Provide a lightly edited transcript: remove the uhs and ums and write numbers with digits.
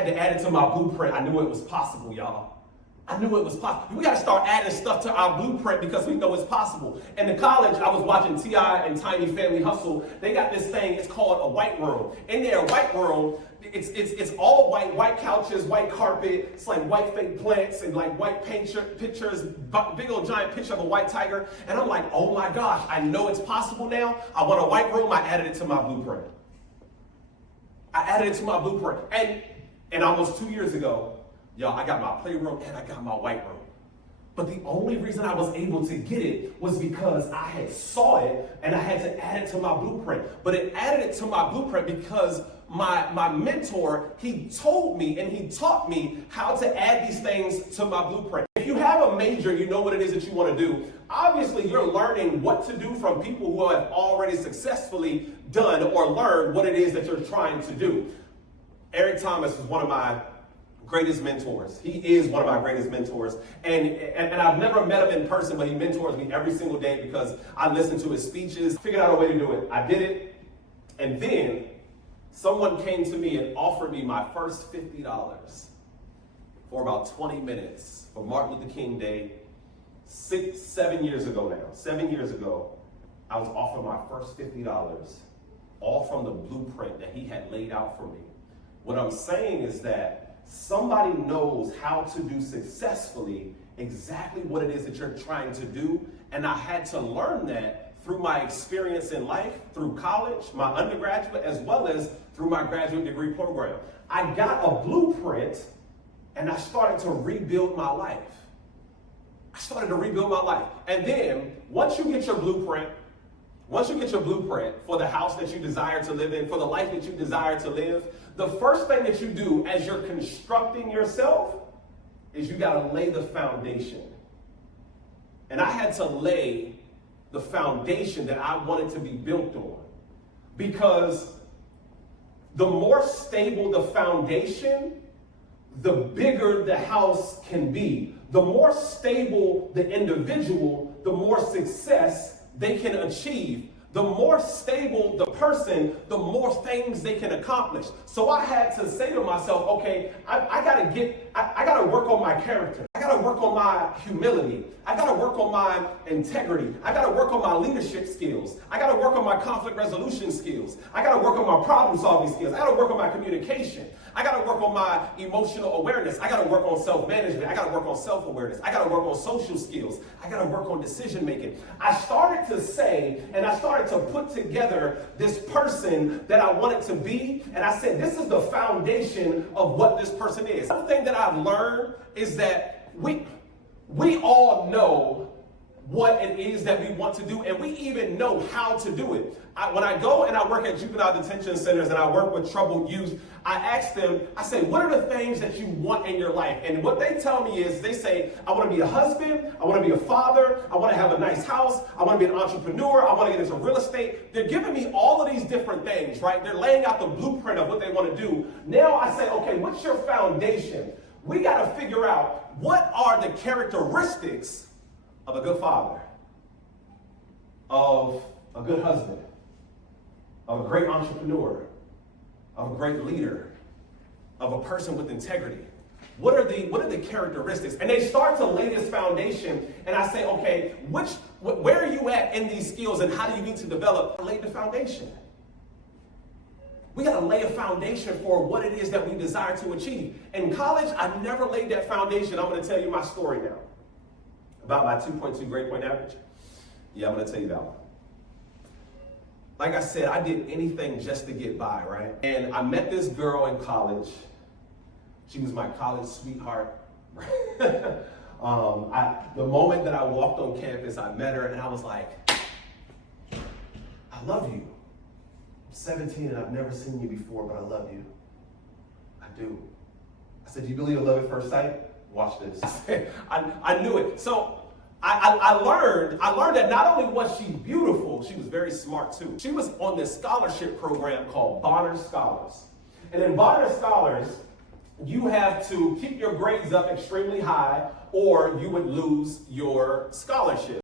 had to add it to my blueprint. I knew it was possible, y'all. I knew it was possible. We got to start adding stuff to our blueprint because we know it's possible. And in college, I was watching T.I. and Tiny Family Hustle. They got this thing, it's called a white room. In their white room, it's all white couches, white carpet. It's like white fake plants and like white pictures, big old giant picture of a white tiger. And I'm like, oh my gosh, I know it's possible now. I want a white room. I added it to my blueprint. And almost 2 years ago, y'all, I got my playroom and I got my white room. But the only reason I was able to get it was because I had saw it and I had to add it to my blueprint. But it added it to my blueprint because my mentor, he told me and he taught me how to add these things to my blueprint. If you have a major, you know what it is that you want to do. Obviously, you're learning what to do from people who have already successfully done or learned what it is that you're trying to do. Eric Thomas is one of my greatest mentors. He is one of my greatest mentors. And I've never met him in person, but he mentors me every single day because I listen to his speeches, figured out a way to do it. I did it. And then someone came to me and offered me my first $50 for about 20 minutes for Martin Luther King Day, 7 years ago now. 7 years ago, I was offered my first $50, all from the blueprint that he had laid out for me. What I'm saying is that somebody knows how to do successfully exactly what it is that you're trying to do. And I had to learn that through my experience in life, through college, my undergraduate, as well as through my graduate degree program. I got a blueprint and I started to rebuild my life. And then once you get your blueprint for the house that you desire to live in, for the life that you desire to live, the first thing that you do as you're constructing yourself is you got to lay the foundation. And I had to lay the foundation that I wanted to be built on. Because the more stable the foundation, the bigger the house can be. The more stable the individual, the more success they can achieve. The more stable the person, the more things they can accomplish. So I had to say to myself, okay, I gotta work on my character. I gotta work on my humility. I gotta work on my integrity. I gotta work on my leadership skills. I gotta work on my conflict resolution skills. I gotta work on my problem solving skills. I gotta work on my communication. I gotta work on my emotional awareness. I gotta work on self-management. I gotta work on self-awareness. I gotta work on social skills. I gotta work on decision making. I started to say, and I started to put together this person that I wanted to be, and I said, this is the foundation of what this person is. One thing that I've learned is that we all know what it is that we want to do, and we even know how to do it. When I go and I work at juvenile detention centers and I work with troubled youth, I ask them, I say, what are the things that you want in your life? And what they tell me is, they say, I want to be a husband, I want to be a father, I want to have a nice house, I want to be an entrepreneur, I want to get into real estate. They're giving me all of these different things, right? They're laying out the blueprint of what they want to do. Now I say, okay, what's your foundation? We got to figure out what are the characteristics of a good father, of a good husband, of a great entrepreneur, of a great leader, of a person with integrity. What are the characteristics? And they start to lay this foundation, and I say, okay, where are you at in these skills, and how do you need to develop? Lay the foundation. We got to lay a foundation for what it is that we desire to achieve. In college, I never laid that foundation. I'm going to tell you my story now about my 2.2 grade point average. Yeah, I'm going to tell you that one. Like I said, I did anything just to get by, right? And I met this girl in college. She was my college sweetheart. The moment that I walked on campus, I met her and I was like, I love you. I'm 17 and I've never seen you before, but I love you. I do. I said, do you believe in love at first sight? Watch this. I knew it. So I learned that not only was she beautiful, she was very smart too. She was on this scholarship program called Bonner Scholars. And in Bonner Scholars, you have to keep your grades up extremely high or you would lose your scholarship.